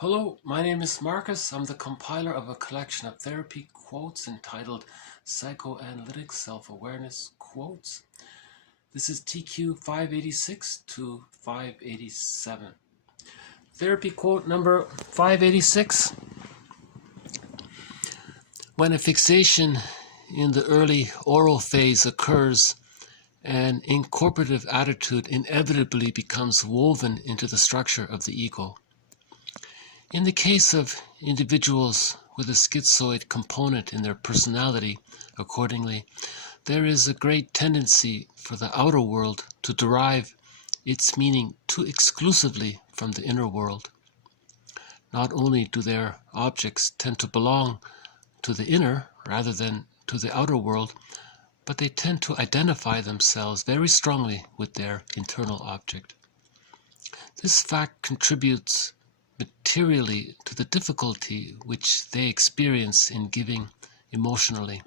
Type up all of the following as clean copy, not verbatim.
Hello, my name is Marcus. I'm the compiler of a collection of therapy quotes entitled Psychoanalytic Self-Awareness Quotes. This is TQ 586 to 587. Therapy quote number 586. When a fixation in the early oral phase occurs, an incorporative attitude inevitably becomes woven into the structure of the ego. In the case of individuals with a schizoid component in their personality, accordingly, there is a great tendency for the outer world to derive its meaning too exclusively from the inner world. Not only do their objects tend to belong to the inner rather than to the outer world, but they tend to identify themselves very strongly with their internal object. This fact contributes materially to the difficulty which they experience in giving emotionally.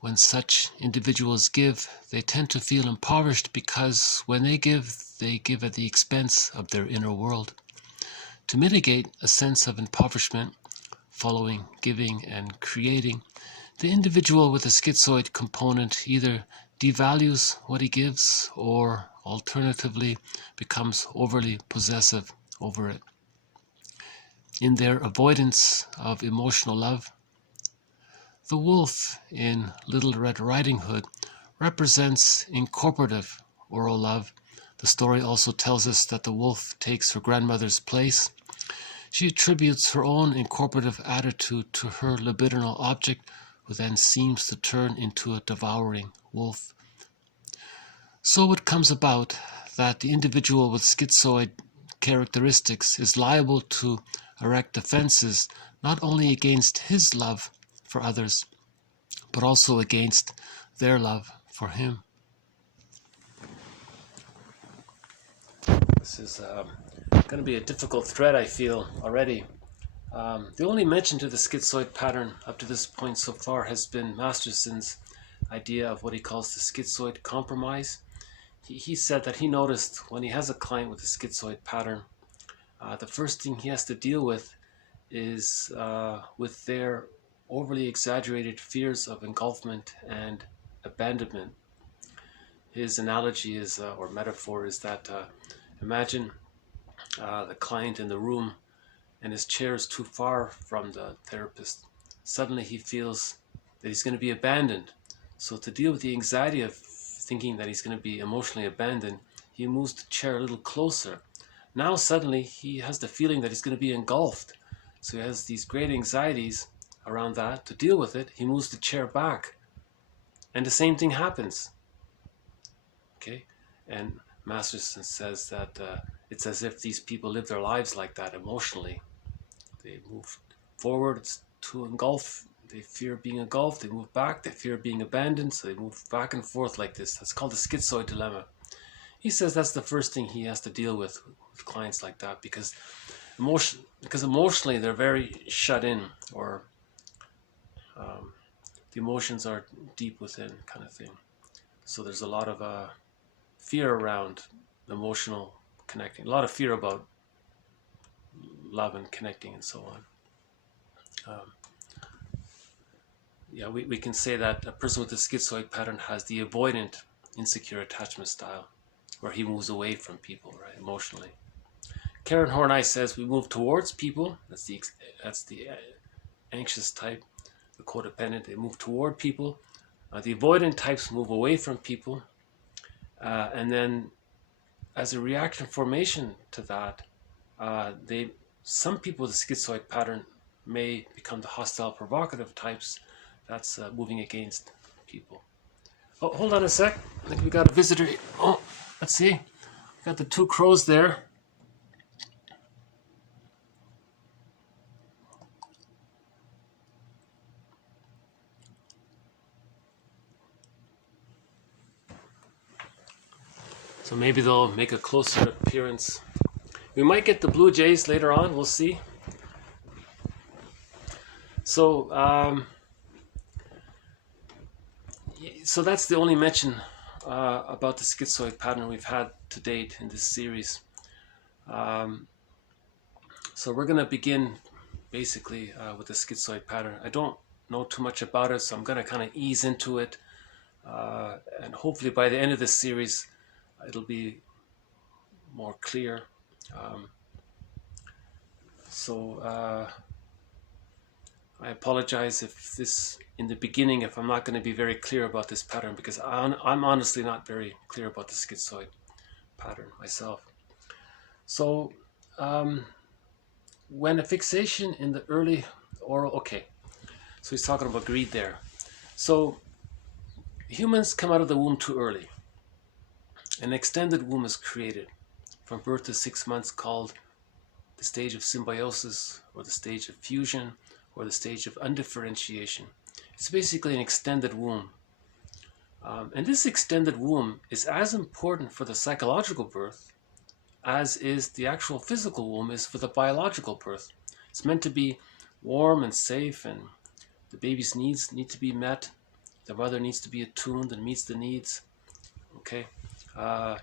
When such individuals give, they tend to feel impoverished because when they give at the expense of their inner world. To mitigate a sense of impoverishment following giving and creating, the individual with a schizoid component either devalues what he gives or alternatively becomes overly possessive over it. In their avoidance of emotional love, the wolf in Little Red Riding Hood represents incorporative oral love. The story also tells us that the wolf takes her grandmother's place. She attributes her own incorporative attitude to her libidinal object, who then seems to turn into a devouring wolf. So it comes about that the individual with schizoid characteristics is liable to erect defenses not only against his love for others, but also against their love for him. This is going to be a difficult thread, I feel, already. The only mention to the schizoid pattern up to this point so far has been Masterson's idea of what he calls the schizoid compromise. He said that he noticed when he has a client with a schizoid pattern, the first thing he has to deal with is with their overly exaggerated fears of engulfment and abandonment. His analogy is, or metaphor is that imagine the client in the room and his chair is too far from the therapist. Suddenly he feels that he's going to be abandoned. So to deal with the anxiety of thinking that he's going to be emotionally abandoned, he moves the chair a little closer. Now suddenly he has the feeling that he's going to be engulfed. So he has these great anxieties around that. To deal with it, he moves the chair back. And the same thing happens. Okay? And Masterson says that it's as if these people live their lives like that emotionally. They move forward to engulf. They fear being engulfed. They move back. They fear being abandoned. So they move back and forth like this. That's called the schizoid dilemma. He says that's the first thing he has to deal with clients like that because emotionally they're very shut in, or the emotions are deep within, kind of thing. So there's a lot of fear around emotional connecting, a lot of fear about love and connecting and so on. We can say that a person with a schizoid pattern has the avoidant insecure attachment style, where he moves away from people, right, emotionally. Karen Horney says we move towards people. That's the anxious type. The codependent, they move toward people. The avoidant types move away from people. And then as a reaction formation to that, some people with a schizoid pattern may become the hostile provocative types. That's moving against people. Oh, hold on a sec. I think we got a visitor. Oh, let's see. Got the two crows there. So maybe they'll make a closer appearance. We might get the blue jays later on. We'll see. So, so that's the only mention about the schizoid pattern we've had to date in this series. So we're going to begin basically with the schizoid pattern. I don't know too much about it, so I'm going to kind of ease into it. And hopefully by the end of this series, it'll be more clear. I apologize if this, in the beginning, if I'm not going to be very clear about this pattern, because I'm honestly not very clear about the schizoid pattern myself. So when a fixation in the early oral, okay, so he's talking about greed there. So humans come out of the womb too early. An extended womb is created from birth to 6 months, called the stage of symbiosis, or the stage of fusion, or the stage of undifferentiation. It's basically an extended womb. And this extended womb is as important for the psychological birth as is the actual physical womb is for the biological birth. It's meant to be warm and safe, and the baby's needs need to be met. The mother needs to be attuned and meets the needs. Okay,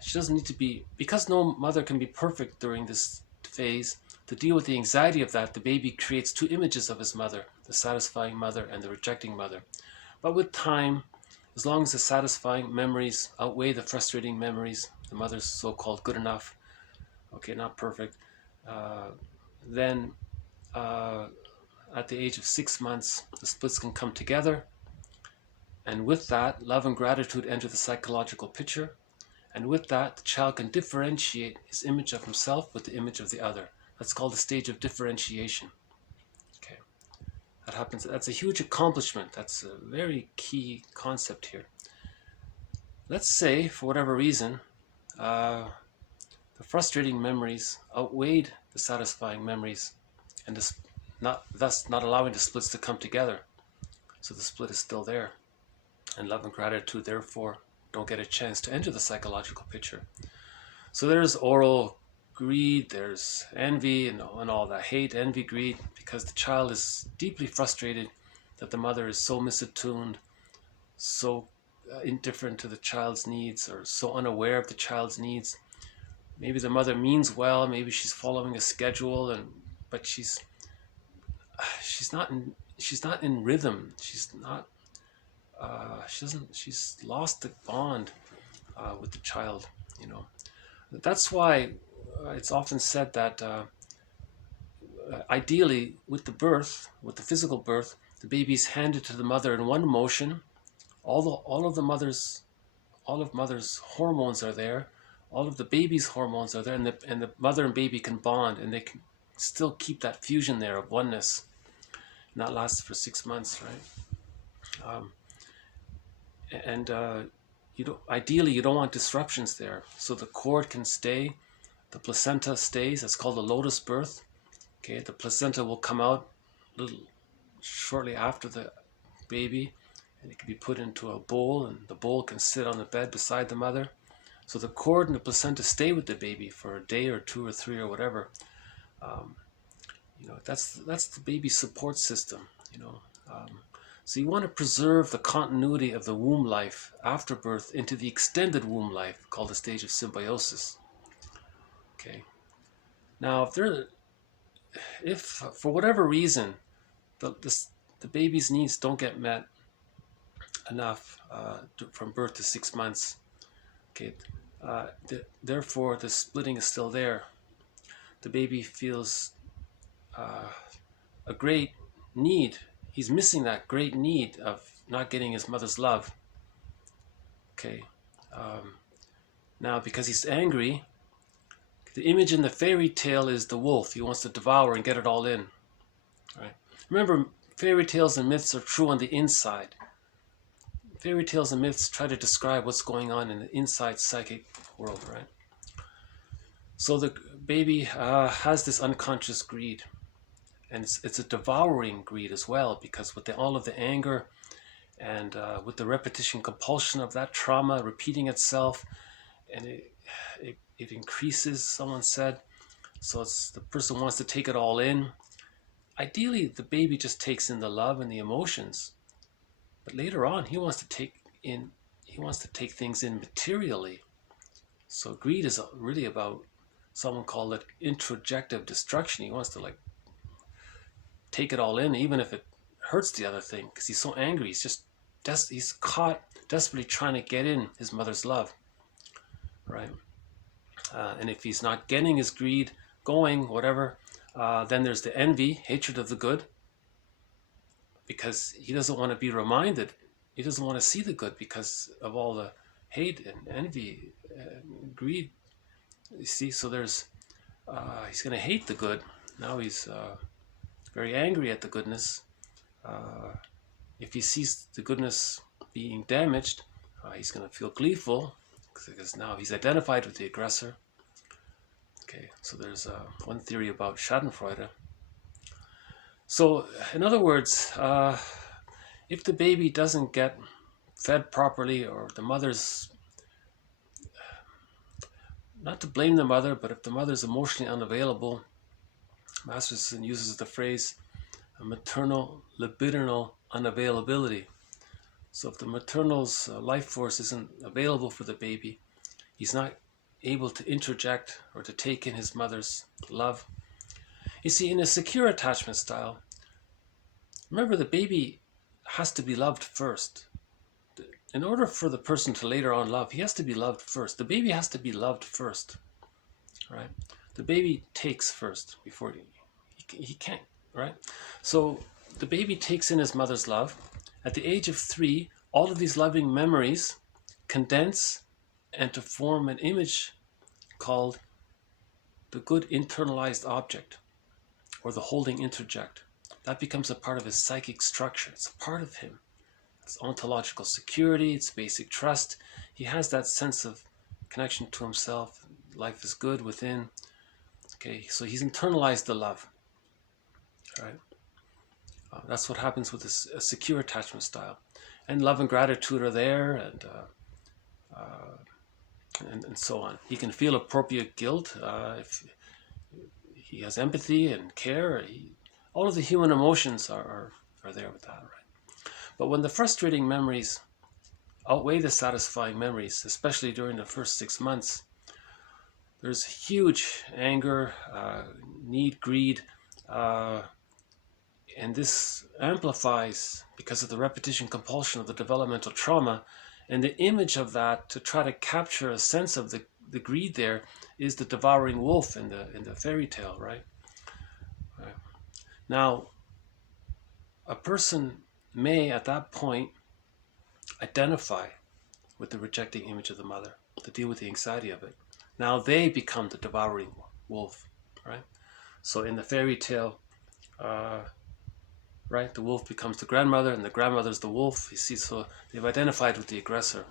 she doesn't need to be, because no mother can be perfect during this phase. To deal with the anxiety of that, the baby creates two images of his mother, the satisfying mother and the rejecting mother. But with time, as long as the satisfying memories outweigh the frustrating memories, the mother's so-called good enough, okay, not perfect, then at the age of 6 months, the splits can come together. And with that, love and gratitude enter the psychological picture. And with that, the child can differentiate his image of himself with the image of the other. That's called the stage of differentiation. Okay, that happens. That's a huge accomplishment. That's a very key concept here. Let's say, for whatever reason, the frustrating memories outweighed the satisfying memories, and thus not allowing the splits to come together. So the split is still there, and love and gratitude therefore don't get a chance to enter the psychological picture. So there's oral greed, there's envy, and all that, hate, envy, greed, because the child is deeply frustrated that the mother is so misattuned, so indifferent to the child's needs, or so unaware of the child's needs. Maybe the mother means well, maybe she's following a schedule, but she's not in rhythm. She's lost the bond with the child, you know. That's why it's often said that ideally with the physical birth, the baby's handed to the mother in one motion. All of mother's hormones are there. All of the baby's hormones are there, and the mother and baby can bond, and they can still keep that fusion there of oneness. And that lasts for 6 months, right? Ideally you don't want disruptions there, so the cord can stay, the placenta stays. That's called a lotus birth. Okay, the placenta will come out a little shortly after the baby, and it can be put into a bowl, and the bowl can sit on the bed beside the mother. So the cord and the placenta stay with the baby for a day or 2 or 3 or whatever. That's the baby's support system. So you want to preserve the continuity of the womb life after birth into the extended womb life, called the stage of symbiosis. Okay. Now, if for whatever reason the baby's needs don't get met enough from birth to 6 months, okay, therefore the splitting is still there. The baby feels a great need. He's missing that great need of not getting his mother's love. Okay. Now, because he's angry, the image in the fairy tale is the wolf. He wants to devour and get it all in. Right? Remember, fairy tales and myths are true on the inside. Fairy tales and myths try to describe what's going on in the inside psychic world, right? So the baby has this unconscious greed. And it's a devouring greed as well, because with all of the anger and with the repetition compulsion of that trauma repeating itself, and it increases, someone said. So the person wants to take it all in. Ideally, the baby just takes in the love and the emotions, but later on he wants to take things in materially. So greed is really about someone called it introjective destruction. He wants to like take it all in, even if it hurts the other thing, because he's so angry. He's just he's caught desperately trying to get in his mother's love, right? And if he's not getting his greed going, whatever, then there's the envy, hatred of the good, because he doesn't want to be reminded. He doesn't want to see the good because of all the hate and envy, greed. You see, so there's he's going to hate the good. Now he's very angry at the goodness. If he sees the goodness being damaged, he's going to feel gleeful because now he's identified with the aggressor. Okay, so there's one theory about Schadenfreude. So, in other words, if the baby doesn't get fed properly, or the mother's, not to blame the mother, but if the mother's emotionally unavailable, Masterson uses the phrase maternal libidinal unavailability. So if the maternal's life force isn't available for the baby, he's not able to interject or to take in his mother's love. You see, in a secure attachment style, remember, the baby has to be loved first. In order for the person to later on love, he has to be loved first. The baby has to be loved first, right? The baby takes first before he can't, right? So the baby takes in his mother's love. At the age of 3, all of these loving memories condense and to form an image called the good internalized object, or the holding interject. That becomes a part of his psychic structure. It's a part of him. It's ontological security, it's basic trust. He has that sense of connection to himself. Life is good within. Okay, so he's internalized the love, right? That's what happens with a secure attachment style. And love and gratitude are there, and so on. He can feel appropriate guilt if he has empathy and care. All of the human emotions are there with that, right? But when the frustrating memories outweigh the satisfying memories, especially during the first 6 months, there's huge anger, need, greed, and this amplifies because of the repetition compulsion of the developmental trauma. And the image of that, to try to capture a sense of the greed there, is the devouring wolf in the fairy tale, right? Now, a person may at that point identify with the rejecting image of the mother to deal with the anxiety of it. Now they become the devouring wolf, right? So in the fairy tale, right, the wolf becomes the grandmother, and the grandmother's the wolf. You see, so they've identified with the aggressor,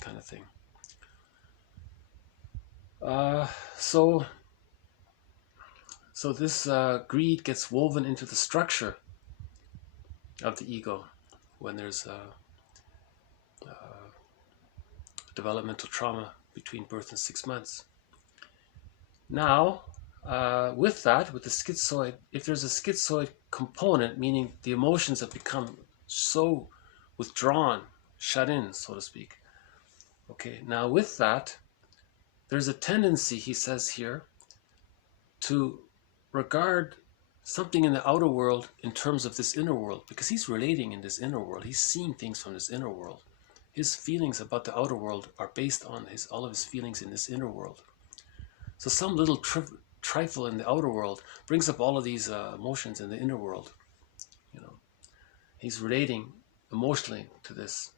kind of thing. So this greed gets woven into the structure of the ego when there's developmental trauma between birth and 6 months. Now, with the schizoid, if there's a schizoid component, meaning the emotions have become so withdrawn, shut in, so to speak. Okay, now with that, there's a tendency, he says here, to regard something in the outer world in terms of this inner world, because he's relating in this inner world. He's seeing things from this inner world. His feelings about the outer world are based on all of his feelings in this inner world. So some little trifle in the outer world brings up all of these emotions in the inner world. You know, he's relating emotionally to this.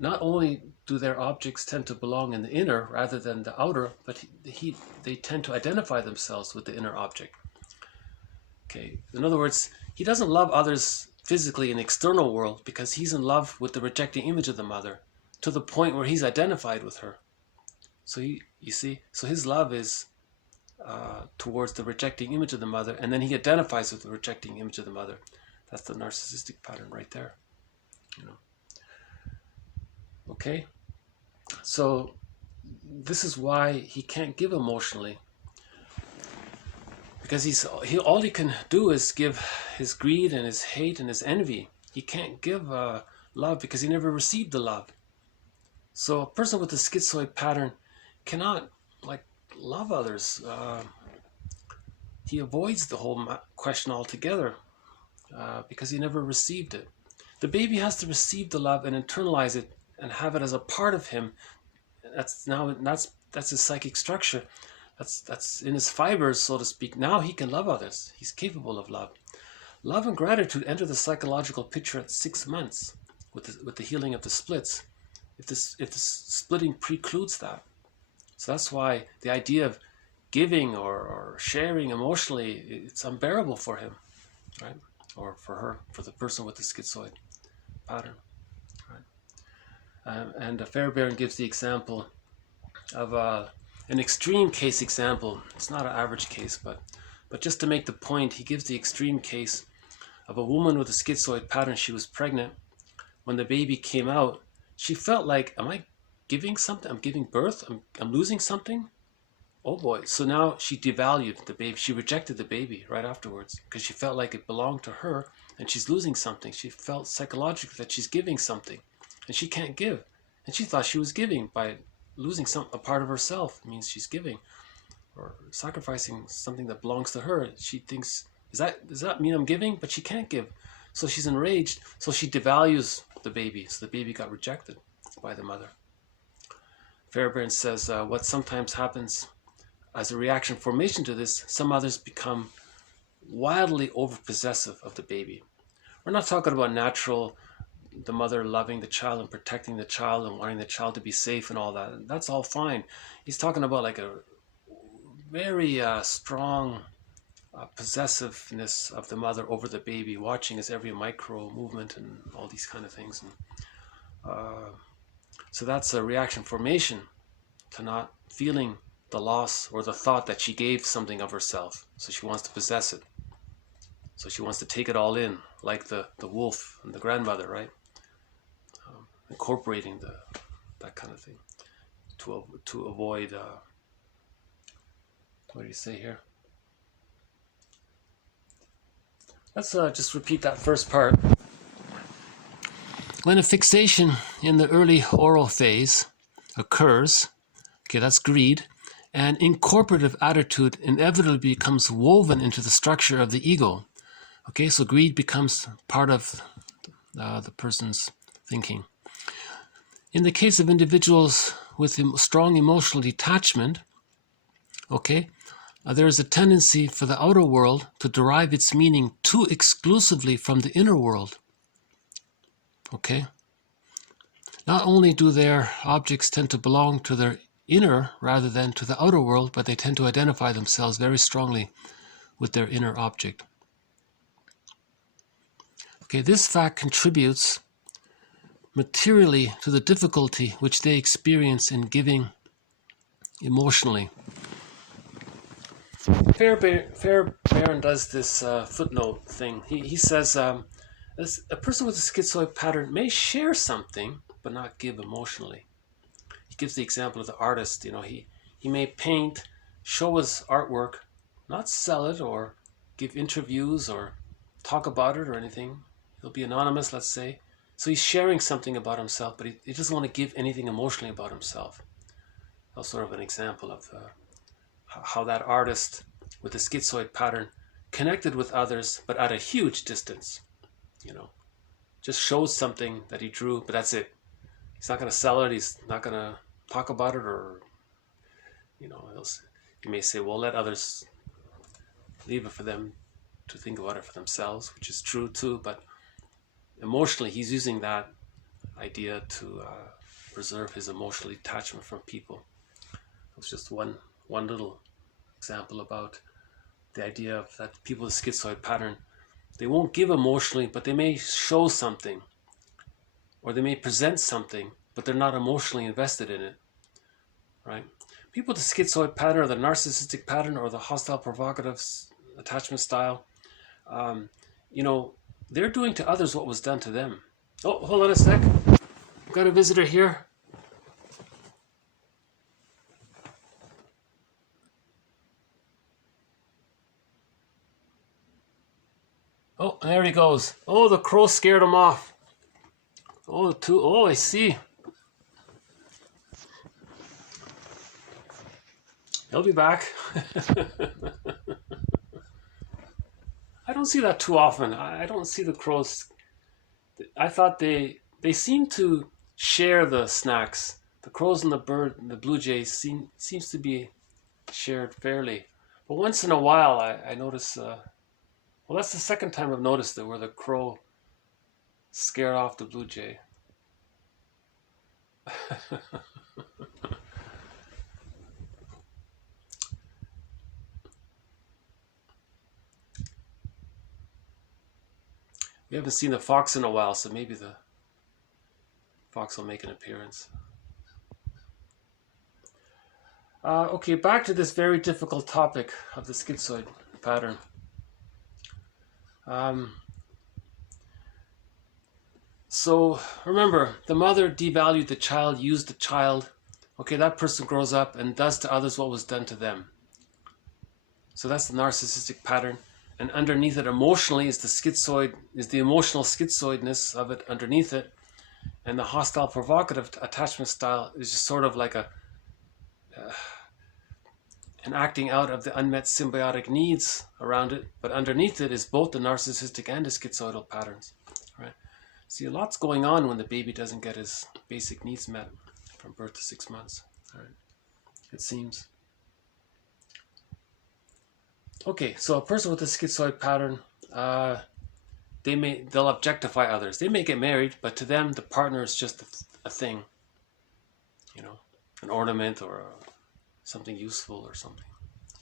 Not only do their objects tend to belong in the inner rather than the outer, but they tend to identify themselves with the inner object. Okay, in other words, he doesn't love others physically in the external world because he's in love with the rejecting image of the mother to the point where he's identified with her. So you see, so his love is towards the rejecting image of the mother, and then he identifies with the rejecting image of the mother. That's the narcissistic pattern right there. You know. Okay, so this is why he can't give emotionally, because all he can do is give his greed and his hate and his envy. He can't give love because he never received the love. So a person with a schizoid pattern cannot like love others. He avoids the whole question altogether because he never received it. The baby has to receive the love and internalize it and have it as a part of him. That's his psychic structure. That's in his fibers, so to speak. Now he can love others. He's capable of love. Love and gratitude enter the psychological picture at 6 months with the healing of the splits. If the splitting precludes that. So that's why the idea of giving or sharing emotionally, it's unbearable for him, right? Or for her, for the person with the schizoid pattern, right? And Fairbairn gives the example of an extreme case example. It's not an average case, but just to make the point, he gives the extreme case of a woman with a schizoid pattern. She was pregnant. When the baby came out, she felt like, am I giving something? I'm giving birth? I'm losing something? Oh boy. So now she devalued the baby. She rejected the baby right afterwards because she felt like it belonged to her and she's losing something. She felt psychologically that she's giving something and she can't give. And she thought she was giving by losing a part of herself. It means she's giving or sacrificing something that belongs to her. She thinks, does that mean I'm giving? But she can't give. So she's enraged. So she devalues the baby. So the baby got rejected by the mother. Fairbairn says what sometimes happens as a reaction formation to this, some mothers become wildly over-possessive of the baby. We're not talking about natural, the mother loving the child and protecting the child and wanting the child to be safe and all that. That's all fine. He's talking about like a very strong possessiveness of the mother over the baby, watching his every micro movement and all these kind of things. And, so that's a reaction formation to not feeling the loss or the thought that she gave something of herself. So she wants to possess it. So she wants to take it all in, like the wolf and the grandmother, right? Incorporating that kind of thing to avoid, what do you say here? Let's just repeat that first part. When a fixation in the early oral phase occurs, okay, that's greed, an incorporative attitude inevitably becomes woven into the structure of the ego. Okay, so greed becomes part of the person's thinking. In the case of individuals with strong emotional detachment, okay, there is a tendency for the outer world to derive its meaning too exclusively from the inner world. Okay? Not only do their objects tend to belong to their inner rather than to the outer world, but they tend to identify themselves very strongly with their inner object. Okay, this fact contributes materially to the difficulty which they experience in giving emotionally. Fairbairn does this footnote thing. He says a person with a schizoid pattern may share something but not give emotionally. He gives the example of the artist. You know, he may paint, show his artwork, not sell it or give interviews or talk about it or anything. He'll be anonymous, let's say. So he's sharing something about himself, but he doesn't want to give anything emotionally about himself. That's sort of an example of how that artist with the schizoid pattern connected with others, but at a huge distance. You know, just shows something that he drew, but that's it. He's not going to sell it. He's not going to talk about it, or, you know, he may say, well, let others, leave it for them to think about it for themselves, which is true too, but emotionally he's using that idea to preserve his emotional detachment from people. It's just one little example about the idea of that people with schizoid pattern, they won't give emotionally, but they may show something, or they may present something, but they're not emotionally invested in it, right? People with the schizoid pattern, or the narcissistic pattern, or the hostile provocative attachment style, you know, they're doing to others what was done to them. Oh, hold on a sec. I've got a visitor here. Oh, there he goes. Oh, the crow scared him off. Oh, I see. He'll be back. I don't see that too often. I don't see the crows. I thought they seem to share the snacks. The crows and the blue jays seems to be shared fairly. But once in a while, I notice. Well, that's the second time I've noticed it, where the crow scared off the blue jay. We haven't seen the fox in a while, so maybe the fox will make an appearance. Okay, back to this very difficult topic of the schizoid pattern. So remember, the mother devalued the child, used the child. Okay, that person grows up and does to others what was done to them. So that's the narcissistic pattern. And underneath it emotionally is the emotional schizoidness of it underneath it. And the hostile provocative attachment style is just sort of like an acting out of the unmet symbiotic needs around it. But underneath it is both the narcissistic and the schizoidal patterns. Right? See, a lot's going on when the baby doesn't get his basic needs met from birth to 6 months. Right? It seems. Okay, so a person with a schizoid pattern, they'll objectify others. They may get married, but to them, the partner is just a thing, you know, an ornament or something useful or something,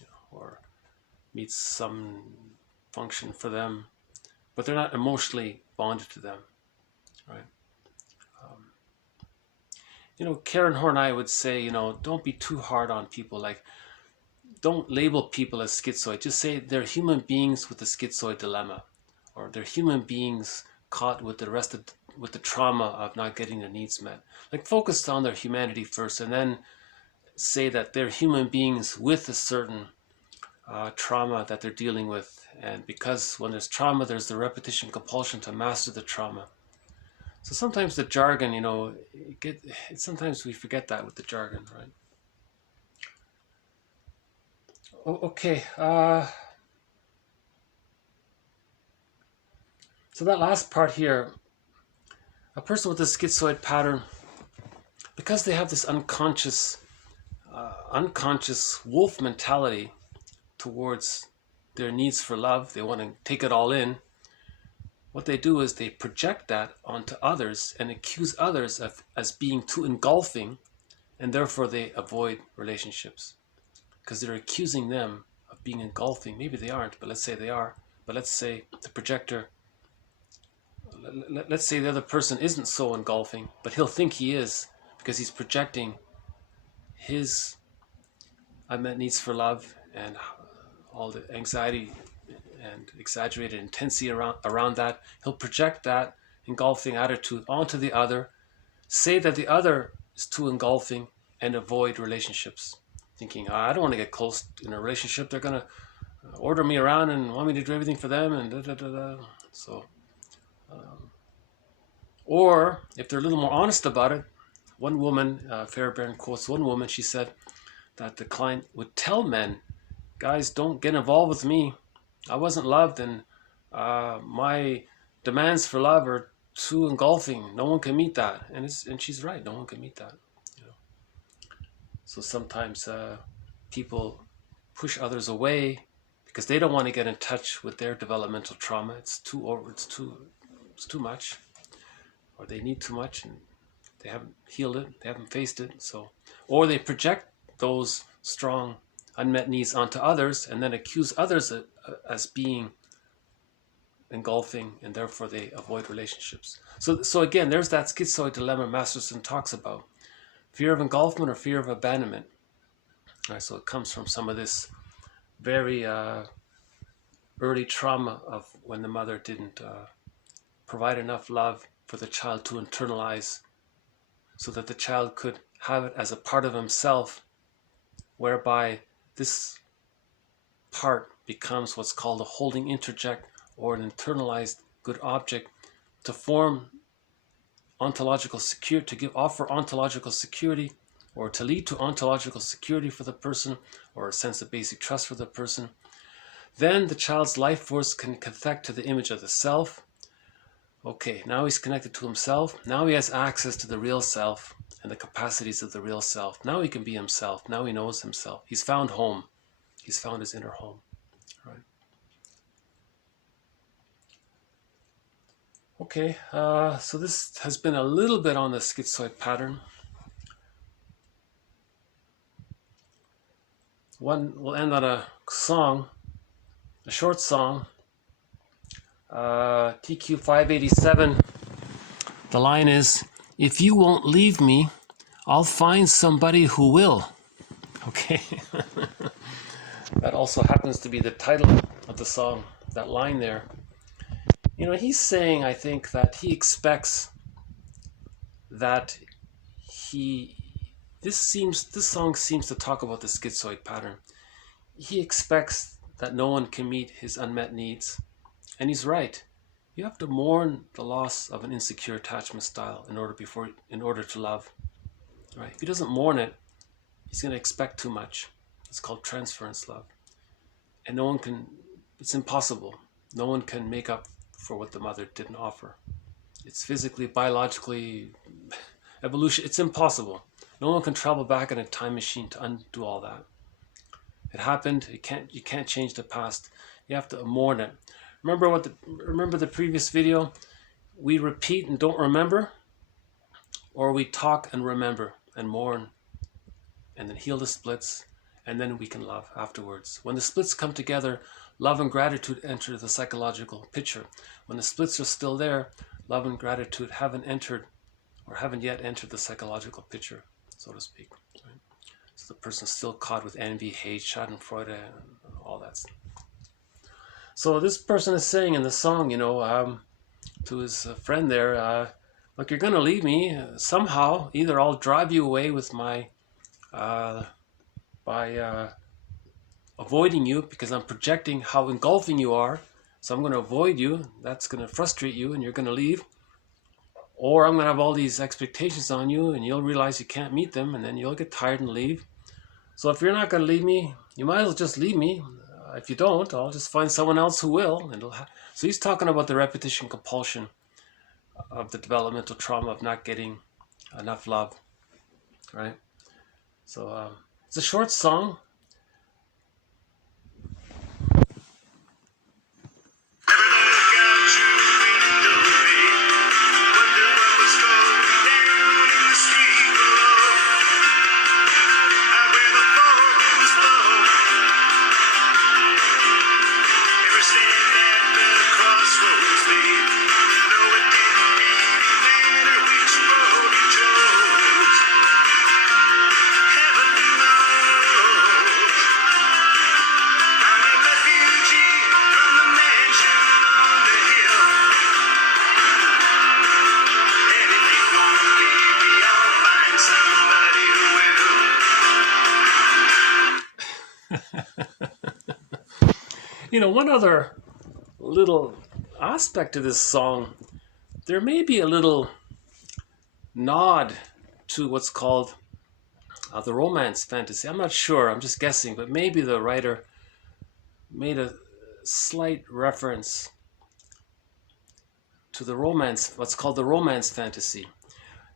you know, or meets some function for them, but they're not emotionally bonded to them, right? You know, Karen Horney would say, you know, don't be too hard on people. Like, don't label people as schizoid. Just say they're human beings with a schizoid dilemma, or they're human beings caught with the trauma of not getting their needs met. Like, focus on their humanity first, and then say that they're human beings with a certain trauma that they're dealing with. And because when there's trauma, there's the repetition compulsion to master the trauma. So sometimes the jargon, you know, sometimes we forget that with the jargon, right? Okay. So that last part here, a person with a schizoid pattern, because they have this unconscious wolf mentality towards their needs for love, they want to take it all in. What they do is they project that onto others and accuse others as being too engulfing, and therefore they avoid relationships because they're accusing them of being engulfing. Maybe they aren't, but let's say they are. But let's say the projector, let's say the other person isn't so engulfing, but he'll think he is because he's projecting his unmet needs for love and all the anxiety and exaggerated intensity around that. He'll project that engulfing attitude onto the other, say that the other is too engulfing, and avoid relationships, thinking, I don't want to get close in a relationship. They're going to order me around and want me to do everything for them, and da-da-da-da. So, or if they're a little more honest about it, one woman, Fairbairn quotes one woman, she said that the client would tell men, guys, don't get involved with me. I wasn't loved, and my demands for love are too engulfing. No one can meet that. And she's right, no one can meet that. You know? So sometimes people push others away because they don't want to get in touch with their developmental trauma. It's too much, or they need too much, and they haven't healed it, they haven't faced it. So, or they project those strong unmet needs onto others and then accuse others as being engulfing, and therefore they avoid relationships. So again, there's that schizoid dilemma Masterson talks about: fear of engulfment or fear of abandonment. All right, so it comes from some of this very early trauma of when the mother didn't provide enough love for the child to internalize, so that the child could have it as a part of himself, whereby this part becomes what's called a holding interject, or an internalized good object, to form ontological security, offer ontological security or to lead to ontological security for the person, or a sense of basic trust for the person, then the child's life force can connect to the image of the self. Okay, now he's connected to himself. Now he has access to the real self and the capacities of the real self. Now he can be himself. Now he knows himself. He's found home. He's found his inner home. Right. Okay, so this has been a little bit on the schizoid pattern. We'll end on a song, a short song. TQ 587. The line is, "If you won't leave me, I'll find somebody who will." Okay. That also happens to be the title of the song, that line there. You know, he's saying, I think, that he expects that this song seems to talk about the schizoid pattern. He expects that no one can meet his unmet needs. And he's right. You have to mourn the loss of an insecure attachment style in order to love. Right? If he doesn't mourn it, he's going to expect too much. It's called transference love. And no one can, it's impossible. No one can make up for what the mother didn't offer. It's physically, biologically, evolution, it's impossible. No one can travel back in a time machine to undo all that. It happened. You can't change the past. You have to mourn it. Remember the previous video? We repeat and don't remember, or we talk and remember and mourn, and then heal the splits, and then we can love afterwards. When the splits come together, love and gratitude enter the psychological picture. When the splits are still there, love and gratitude haven't yet entered the psychological picture, so to speak. Right? So the person's still caught with envy, hate, schadenfreude, and all that stuff. So this person is saying in the song, you know, to his friend there, look, you're going to leave me somehow. Either I'll drive you away with my, by avoiding you, because I'm projecting how engulfing you are. So I'm going to avoid you. That's going to frustrate you and you're going to leave. Or I'm going to have all these expectations on you and you'll realize you can't meet them and then you'll get tired and leave. So if you're not going to leave me, you might as well just leave me. If you don't, I'll just find someone else who will. So he's talking about the repetition compulsion of the developmental trauma of not getting enough love, right? So it's a short song. You know, one other little aspect of this song, there may be a little nod to what's called the romance fantasy. I'm not sure, I'm just guessing, but maybe the writer made a slight reference to the romance, what's called the romance fantasy.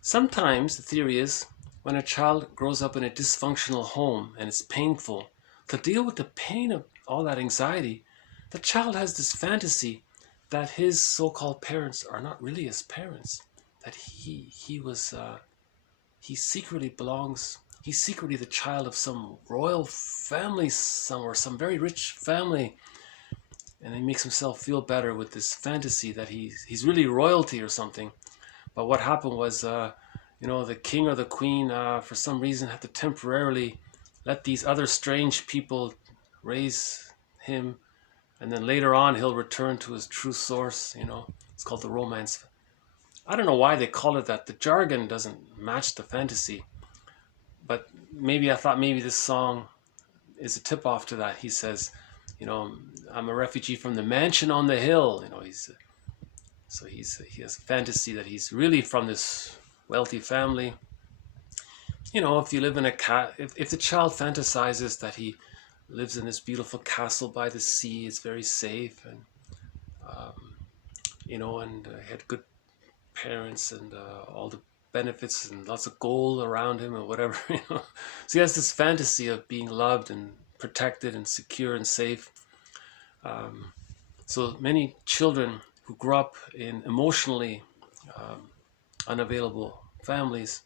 Sometimes the theory is when a child grows up in a dysfunctional home and it's painful, to deal with the pain of all that anxiety, the child has this fantasy that his so-called parents are not really his parents, that he's secretly the child of some royal family somewhere, some very rich family, and he makes himself feel better with this fantasy that he's really royalty or something. But what happened was, you know, the king or the queen, for some reason, had to temporarily let these other strange people raise him, and then later on he'll return to his true source. You know, it's called the romance. I don't know why they call it that. The jargon doesn't match the fantasy, but maybe I thought maybe this song is a tip off to that. He says, you know, I'm a refugee from the mansion on the hill. You know, he has a fantasy that he's really from this wealthy family. you know, if you live in a if the child fantasizes that he lives in this beautiful castle by the sea, it's very safe, and you know, and had good parents and all the benefits and lots of gold around him and whatever, you know. So he has this fantasy of being loved and protected and secure and safe. So many children who grew up in emotionally unavailable families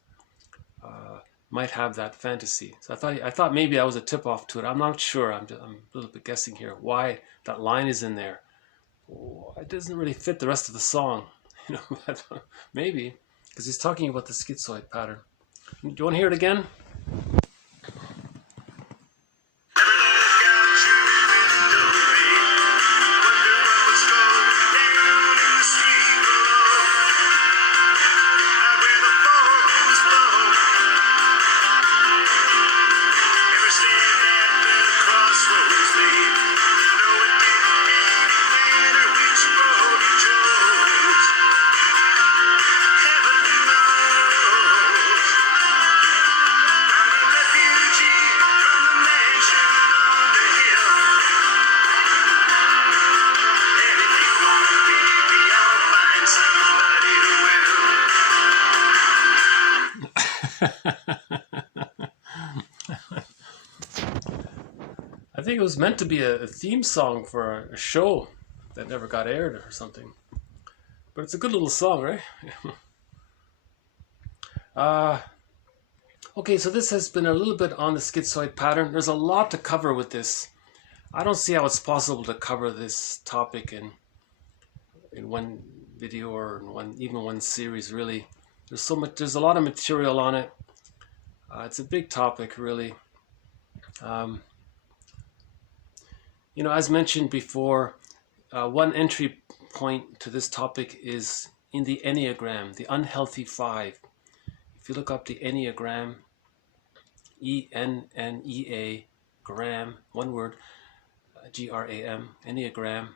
might have that fantasy. So I thought maybe I was a tip off to it. I'm not sure. I'm a little bit guessing here why that line is in there. Oh, it doesn't really fit the rest of the song, you know. But maybe because he's talking about the schizoid pattern. Do you want to hear it again? I think it was meant to be a theme song for a show that never got aired or something. But it's a good little song, right? Okay, so this has been a little bit on the schizoid pattern. There's a lot to cover with this. I don't see how it's possible to cover this topic in one video or in even one series, really. There's a lot of material on it. It's a big topic, really. You know, as mentioned before, one entry point to this topic is in the Enneagram, the unhealthy five. If you look up the Enneagram, E-N-N-E-A, gram, one word, G-R-A-M, Enneagram,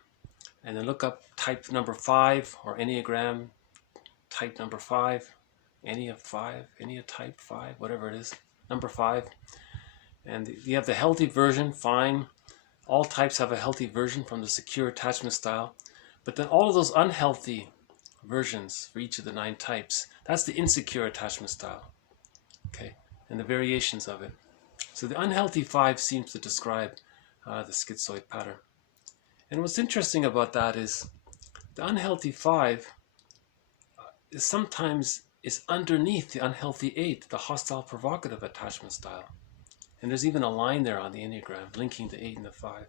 and then look up type number 5 or Enneagram type number 5, Enneatype 5, whatever it is, number 5. And you have the healthy version, fine. All types have a healthy version from the secure attachment style. But then all of those unhealthy versions for each of the 9 types, that's the insecure attachment style. Okay, and the variations of it. So the unhealthy 5 seems to describe the schizoid pattern. And what's interesting about that is the unhealthy 5 sometimes is underneath the unhealthy 8, the hostile provocative attachment style. And there's even a line there on the Enneagram linking the 8 and the 5.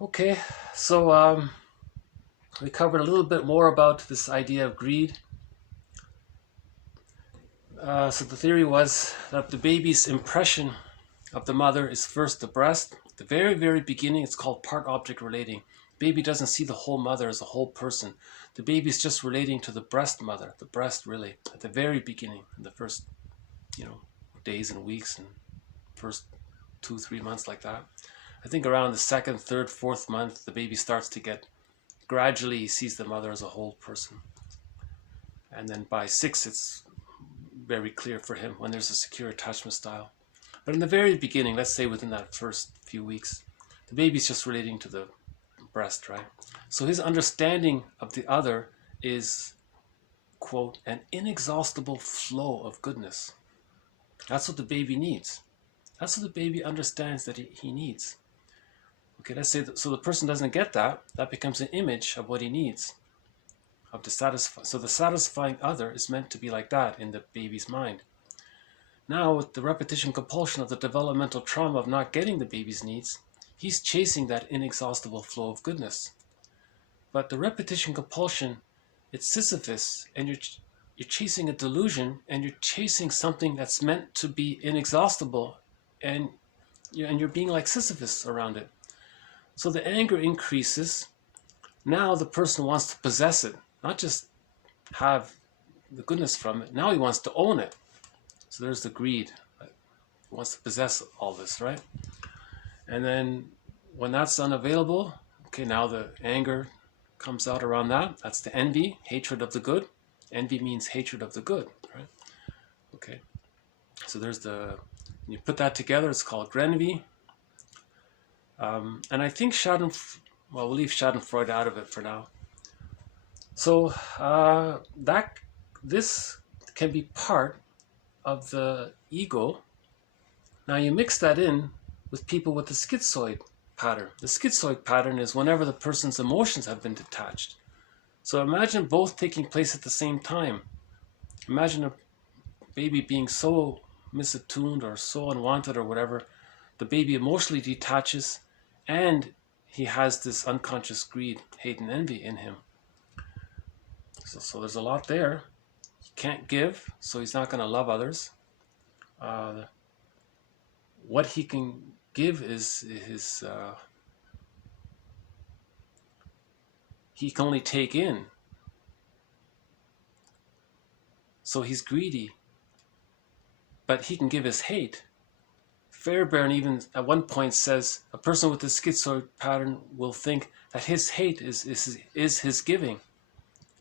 Okay, so we covered a little bit more about this idea of greed. So the theory was that the baby's impression of the mother is first the breast. At the very, very beginning, it's called part-object relating. Baby doesn't see the whole mother as a whole person. The baby's just relating to the breast mother, the breast really, at the very beginning, in the first, days and weeks and first 2-3 months like that. I think around the 2nd, 3rd, 4th month, the baby starts to get, gradually he sees the mother as a whole person. And then by 6, it's very clear for him when there's a secure attachment style. But in the very beginning, let's say within that first few weeks, the baby's just relating to the breast, right? So his understanding of the other is, quote, an inexhaustible flow of goodness. That's what the baby needs. That's what the baby understands that he needs. Okay, let's say that, so the person doesn't get that. That becomes an image of what he needs. So the satisfying other is meant to be like that in the baby's mind. Now, with the repetition compulsion of the developmental trauma of not getting the baby's needs, he's chasing that inexhaustible flow of goodness. But the repetition compulsion, it's Sisyphus, and you're chasing a delusion, and you're chasing something that's meant to be inexhaustible, and you're being like Sisyphus around it. So the anger increases. Now the person wants to possess it, not just have the goodness from it. Now he wants to own it. So there's the greed. He wants to possess all this, right? And then when that's unavailable, okay, now the anger comes out around that. That's the envy, hatred of the good. Envy means hatred of the good, Okay, so there's when you put that together, it's called Grenvy. And I think we'll leave Schadenfreude out of it for now. So this can be part of the ego. Now you mix that in with people with the schizoid pattern. The schizoid pattern is whenever the person's emotions have been detached. So imagine both taking place at the same time. Imagine a baby being so misattuned or so unwanted or whatever, the baby emotionally detaches and he has this unconscious greed, hate, and envy in him. So there's a lot there. He can't give, so he's not going to love others. What he can give is he can only take in. So he's greedy, but he can give his hate. Fairbairn even at one point says a person with a schizoid pattern will think that his hate is his giving.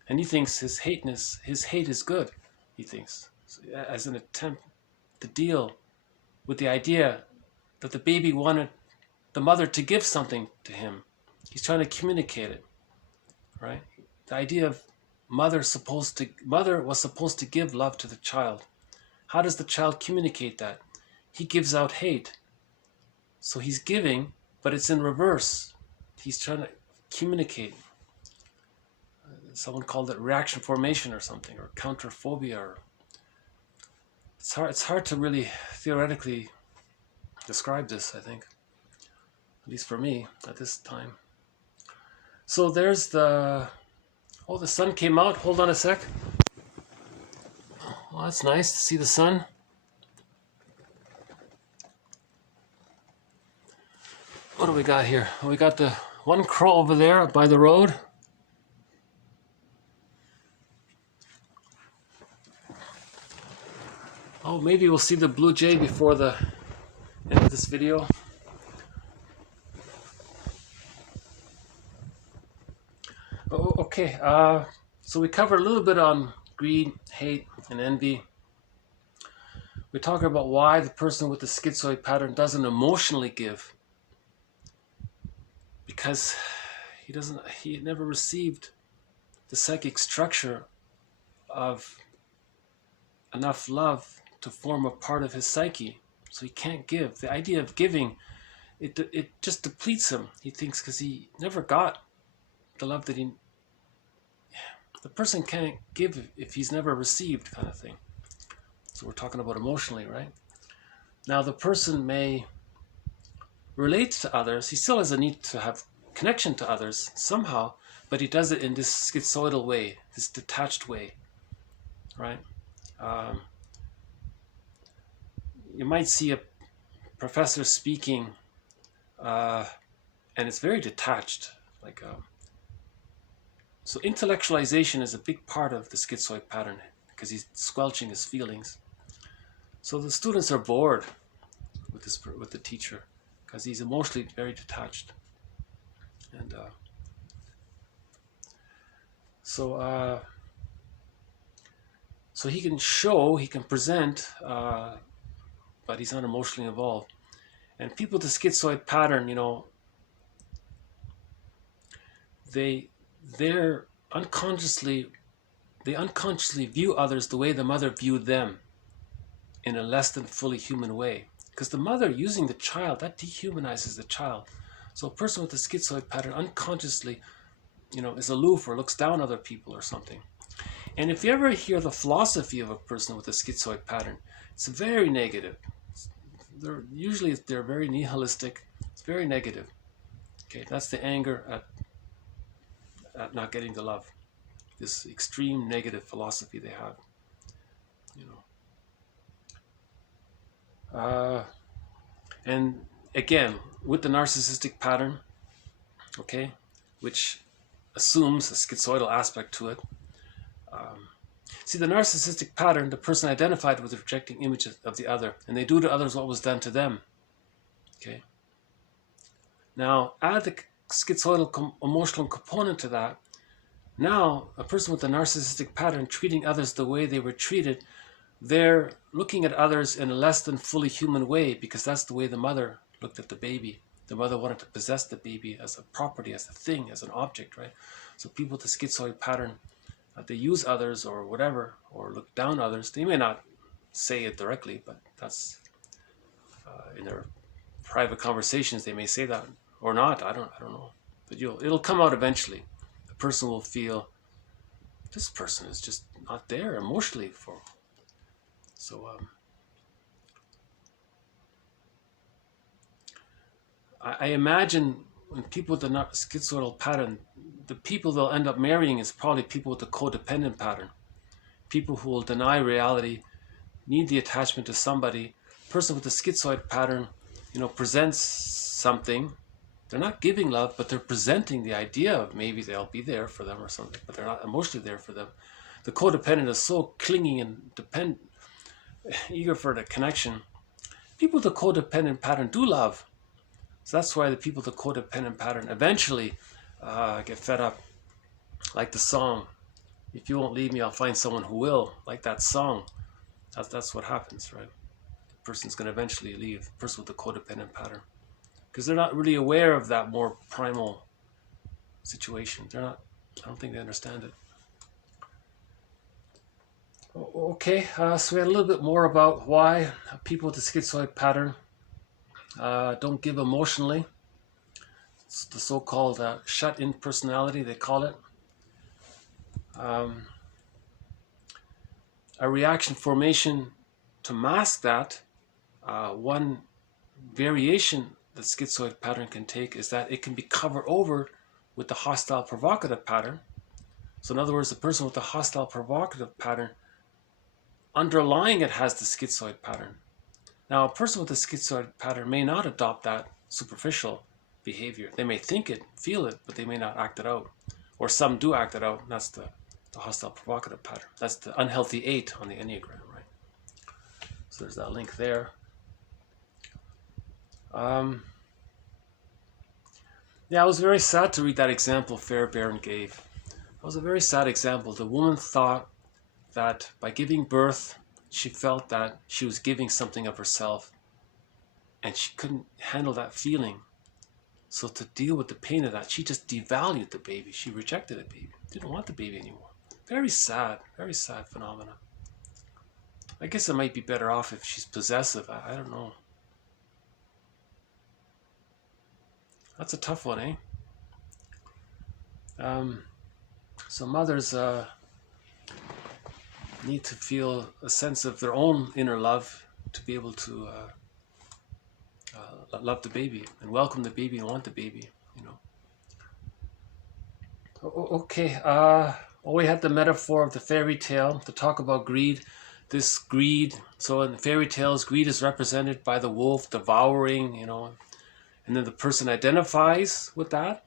And he thinks his hate is good, he thinks, as an attempt to deal with the idea that the baby wanted the mother to give something to him. He's trying to communicate it, right? The idea of mother was supposed to give love to the child. How does the child communicate that? He gives out hate. So he's giving, but it's in reverse. He's trying to communicate. Someone called it reaction formation or something, or counterphobia. It's hard to really theoretically describe this, I think. At least for me, at this time. So there's the sun came out. Hold on a sec. Well, that's nice to see the sun. What do we got here? Well, we got the one crow over there by the road. Oh, maybe we'll see the blue jay before the end of this video. Oh, okay, so we covered a little bit on greed, hate, and envy. We're talking about why the person with the schizoid pattern doesn't emotionally give. Because he never received the psychic structure of enough love to form a part of his psyche. So he can't give. The idea of giving, it just depletes him. He thinks because he never got the love that the person can't give if he's never received, kind of thing. So we're talking about emotionally, right? Now the person may relate to others. He still has a need to have connection to others somehow, but he does it in this schizoidal way, this detached way, right? You might see a professor speaking, and it's very detached. So intellectualization is a big part of the schizoid pattern because he's squelching his feelings. So the students are bored with the teacher because he's emotionally very detached. And so he can show, he can present, but he's not emotionally involved. And people with the schizoid pattern, they unconsciously view others the way the mother viewed them, in a less than fully human way. Because the mother using the child, that dehumanizes the child. So a person with a schizoid pattern unconsciously, is aloof or looks down on other people or something. And if you ever hear the philosophy of a person with a schizoid pattern, it's very negative. They're very nihilistic. It's very negative. Okay, that's the anger at not getting the love. This extreme negative philosophy they have. And again, with the narcissistic pattern, okay, which assumes a schizoidal aspect to it. See, the narcissistic pattern, the person identified with the rejecting image of the other, and they do to others what was done to them. Okay. Now, add the schizoidal emotional component to that. Now, a person with a narcissistic pattern treating others the way they were treated, they're looking at others in a less than fully human way, because that's the way the mother looked at the baby. The mother wanted to possess the baby as a property, as a thing, as an object, right? So people with the schizoid pattern, they use others or whatever, or look down others. They may not say it directly, but that's in their private conversations they may say that, or not. I don't know, but it'll come out eventually. The person will feel this person is just not there emotionally for. So I imagine when people with the schizoidal pattern, the people they'll end up marrying is probably people with the codependent pattern. People who will deny reality, need the attachment to somebody. Person with the schizoid pattern, presents something. They're not giving love, but they're presenting the idea of maybe they'll be there for them or something, but they're not emotionally there for them. The codependent is so clingy and dependent, eager for the connection. People with the codependent pattern do love. So that's why the people with the codependent pattern eventually get fed up. Like the song, if you won't leave me, I'll find someone who will. Like that song, that's what happens, right? The person's going to eventually leave, the person with the codependent pattern. Because they're not really aware of that more primal situation. I don't think they understand it. Okay, so we had a little bit more about why people with the schizoid pattern don't give emotionally. It's the so-called shut-in personality, they call it. A reaction formation to mask that, one variation the schizoid pattern can take is that it can be covered over with the hostile provocative pattern. So in other words, the person with the hostile provocative pattern, underlying it has the schizoid pattern. Now, a person with the schizoid pattern may not adopt that superficial behavior. They may think it, feel it, but they may not act it out. Or some do act it out, and that's the hostile provocative pattern. That's the unhealthy 8 on the Enneagram, right? So there's that link there. Yeah, I was very sad to read that example Fairbairn gave. It was a very sad example. The woman thought that by giving birth, she felt that she was giving something of herself, and she couldn't handle that feeling. So to deal with the pain of that, she just devalued the baby. She rejected the baby. Didn't want the baby anymore. Very sad phenomena. I guess it might be better off if she's possessive. I don't know. That's a tough one, eh? So mothers need to feel a sense of their own inner love to be able to love the baby and welcome the baby and want the baby, Okay, we had the metaphor of the fairy tale to talk about greed. This greed, so in the fairy tales, greed is represented by the wolf devouring, and then the person identifies with that.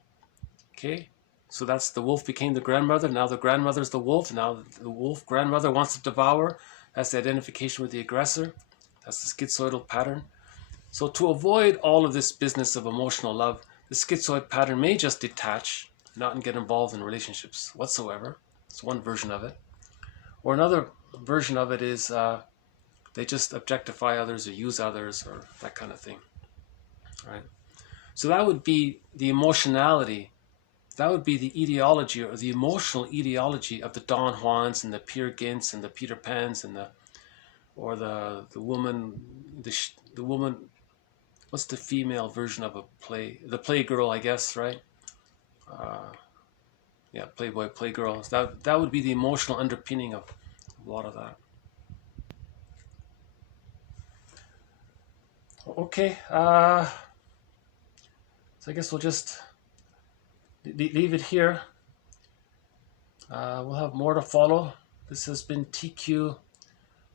Okay, so that's the wolf became the grandmother. Now the grandmother's the wolf. Now the wolf grandmother wants to devour. That's the identification with the aggressor. That's the schizoidal pattern. So to avoid all of this business of emotional love, the schizoid pattern may just detach, not get involved in relationships whatsoever. It's one version of it. Or another version of it is they just objectify others or use others or that kind of thing. Right? So that would be the emotionality. That would be the ideology or the emotional ideology of the Don Juans and the Peer Gynts and the Peter Pans and the woman, the woman. What's the female version of a play? The Playgirl, I guess, right? Yeah, Playboy, Playgirl. That would be the emotional underpinning of a lot of that. Okay. So I guess we'll just leave it here. We'll have more to follow. This has been TQ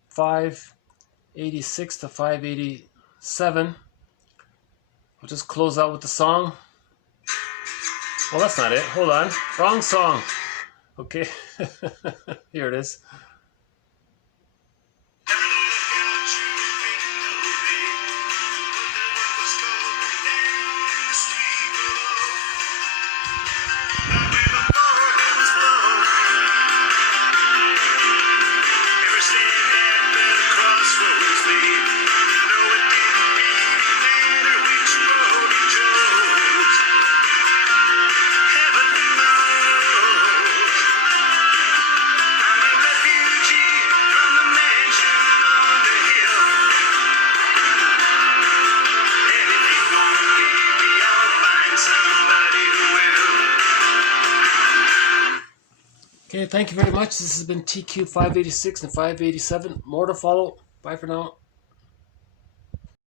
586 to 587. We'll just close out with the song. Well, that's not it. Hold on. Wrong song. Okay. Here it is. Everything that Okay, thank you very much. This has been TQ 586 and 587. More to follow. Bye for now.